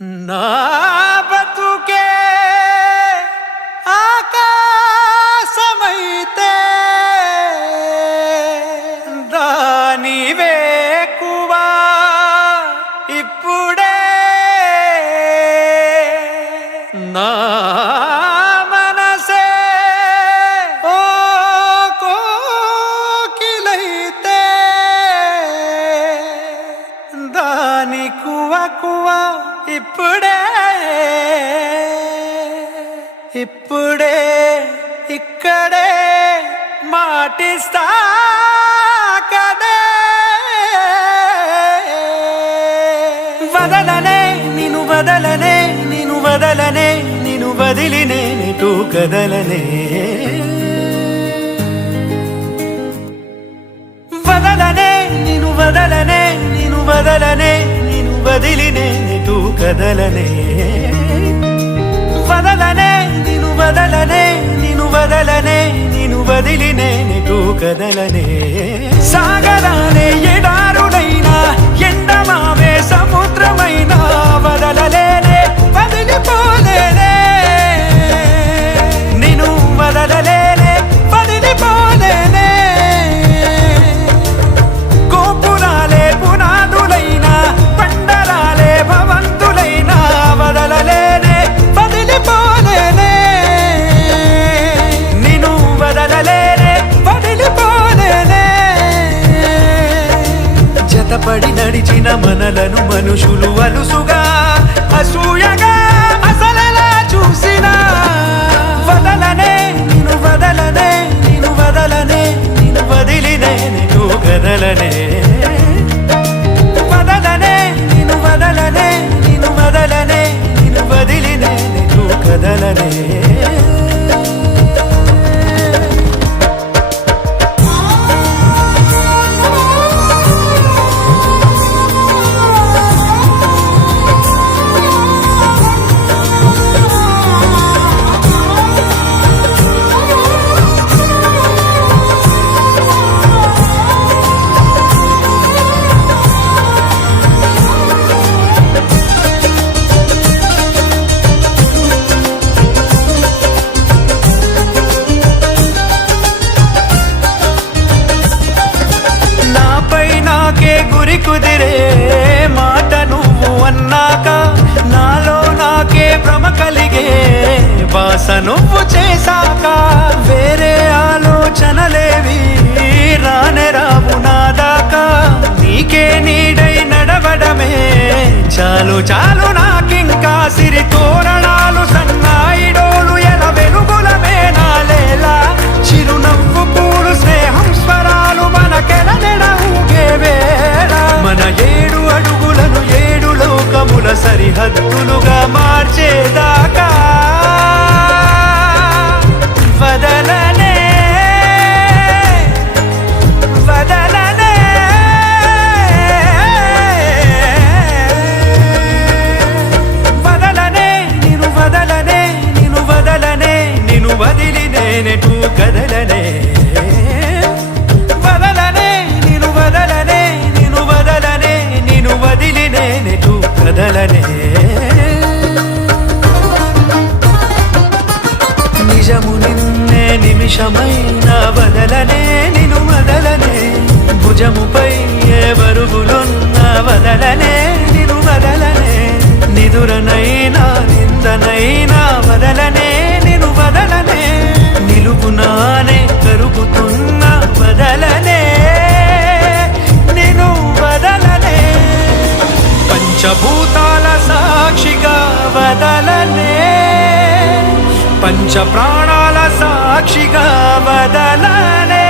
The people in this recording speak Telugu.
నా బతుకే ఆకాశమైతే దాని వేకువా ఇప్పుడే నా మనసే ఓ కోకిలైతే దాని కువ ఇప్పుడే ఇప్పుడే ఇక్కడే మాటిస్తా కదే వదలనే నిన్ను వదలనే నిన్ను వదలనే నిన్ను వదిలి నేనెటూ కదలనే వదలనే నిన్ను వదలనే నిన్ను వదలనే నిన్ను వదిలి నేనెటూ కదలనే వదలనే నిన్ను వదలనే నిన్ను వదలనే నిన్ను వదిలి నేనెటూ కదలనే సాగరానే ఎడారునైనా ఎండమావే సముద్రమైనా వదలలేనే వదిలిపోలేనే నిన్ను వదలలేనే వదిలిపోలేనే గోపురాలే పునాదులైనా పండరాలే భవంతులైనా వదలలేనే వదిలిపోలేనే నిన్ను వదలలేనే వదిలిపోలేనే జతపడి నడిచిన మనలను మనుషులు అలుసుగా అసూయగా అసలలా చూసినా వదలనే నిన్ను వదలనే నిన్ను వదలనే నిన్ను వదిలి నేనెటూ కదలనే వదలనే నిన్ను వదలనే నిన్ను వదలనే నిన్ను వదిలి నేనెటూ కదలనే గురి కుదిరే మాట నువ్వు అన్నాక నాలో నాకే భ్రమ కలిగే బాస నువ్వు చేశాక వేరే ఆలోచనలేవి రానే రావు నాదాకా నీకే నీడై నడవడమే చాలు చాలు నాకింకా సిరి తోరణాలు సన్నాయిడోలు ఎల వెలుగులమే నాలేలా చిరునవ్వు పూలు స్నేహం స్వరాలు మనకెల నెడవుగే మన ఏడు అడుగులను ఏడు లోకముల సరిహద్దులుగా మార్చేదాకా వదలనే వదలనే వదలనే నిన్ను వదలనే నిన్ను వదలనే నిన్ను వదిలి నేనెటూ కదలనే వదలనే నిన్ను వదలనే నిన్ను వదలనే నిన్ను వదిలి నేనెటూ కదలనే నిజము నిన్నే నిమిషమైన వదలనే నిన్ను వదలనే భుజముపై ఏ బరువులున్న వదలనే నిన్ను వదలనే నిదురనైనా నిందనైనా వదలనే నిన్ను వదలనే నిలుపునానే కరుగుతున్న వదలనే నిన్ను వదలనే పంచభూతాల సాక్షిగా వదలనే పంచ ప్రాణాల సాక్షిగా వదలనే